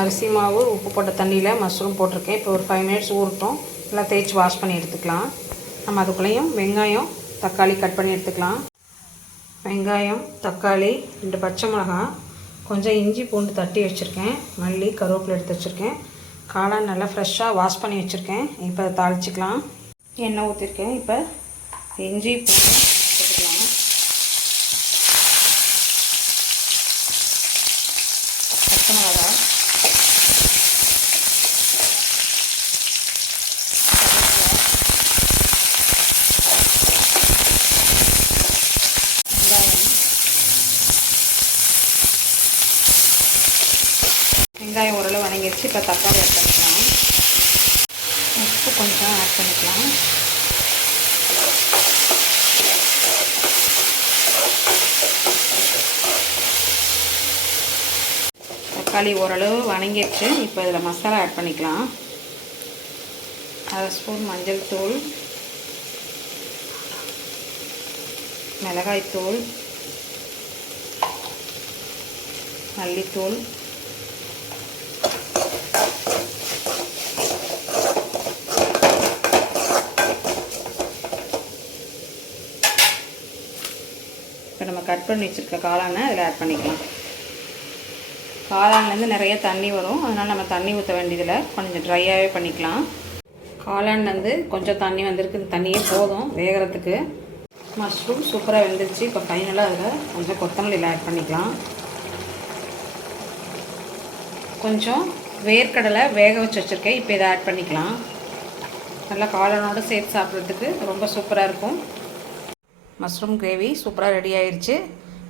அரிசி மாவு உப்பு போட்ட தண்ணியில் மஷ்ரூம் போட்டிருக்கேன். இப்போ ஒரு 5 மினிட்ஸ் ஊறட்டும். எல்லாம் தேய்ச்சி வாஷ் பண்ணி எடுத்துக்கலாம். நம்ம அதுக்குள்ளேயும் வெங்காயம் தக்காளி கட் பண்ணி எடுத்துக்கலாம். வெங்காயம் தக்காளி 2 பச்சை மிளகாய் கொஞ்சம் இஞ்சி பூண்டு தட்டி வச்சுருக்கேன். மல்லி கருவேப்பிலை எடுத்து வச்சுருக்கேன். காளான் நல்லா ஃப்ரெஷ்ஷாக வாஷ் பண்ணி வச்சுருக்கேன். இப்போ அதை தாளிச்சிக்கலாம். எண்ணெய் ஊற்றிருக்கேன். இப்போ இஞ்சி பூண்டு போட்டுக்கலாம். பச்சை மிளகாய் வெங்காயம் ஓரளவு வணங்கிடுச்சு. இப்போ தக்காளி ஆட் பண்ணிக்கலாம். உப்பு கொஞ்சம் ஆட் பண்ணிக்கலாம். தக்காளி ஓரளவு வணங்கிடுச்சு. இப்போ இதில் மசாலா ஆட் பண்ணிக்கலாம். 1/2 ஸ்பூன் மஞ்சள் தூள், மிளகாய்த்தூள், மல்லித்தூள், இப்போ நம்ம கட் பண்ணி வச்சுருக்க காளானை அதில் ஆட் பண்ணிக்கலாம். காளான்லேருந்து நிறைய தண்ணி வரும், அதனால் நம்ம தண்ணி ஊற்ற வேண்டியதில் கொஞ்சம் ட்ரையாகவே பண்ணிக்கலாம். காளான்லேருந்து கொஞ்சம் தண்ணி வந்திருக்கு. இந்த தண்ணியே போதும் வேகிறதுக்கு. மஷ்ரூம் சூப்பராக வெந்துருச்சு. இப்போ ஃபைனலாக அதில் கொஞ்சம் கொத்தமல்லியில் ஆட் பண்ணிக்கலாம். கொஞ்சம் வேர்க்கடலை வேக வச்சு வச்சுருக்கேன். இப்போ இதை ஆட் பண்ணிக்கலாம். நல்லா காளானோடு சேர்த்து சாப்பிட்றதுக்கு ரொம்ப சூப்பராக இருக்கும். மஷ்ரூம் கிரேவி சூப்பராக ரெடி ஆயிடுச்சு.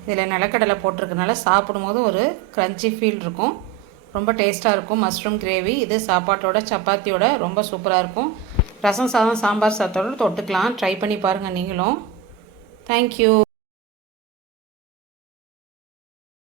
இதில் நிலக்கடலை போட்டிருக்கனால சாப்பிடும்போது ஒரு க்ரன்ச்சி ஃபீல் இருக்கும். ரொம்ப டேஸ்ட்டாக இருக்கும் மஷ்ரூம் கிரேவி. இது சாப்பாட்டோட சப்பாத்தியோட ரொம்ப சூப்பராக இருக்கும். ரசம் சாதம் சாம்பார் சாதத்தோடு தொட்டுக்கலாம். ட்ரை பண்ணி பாருங்கள் நீங்களும். தேங்க்யூ.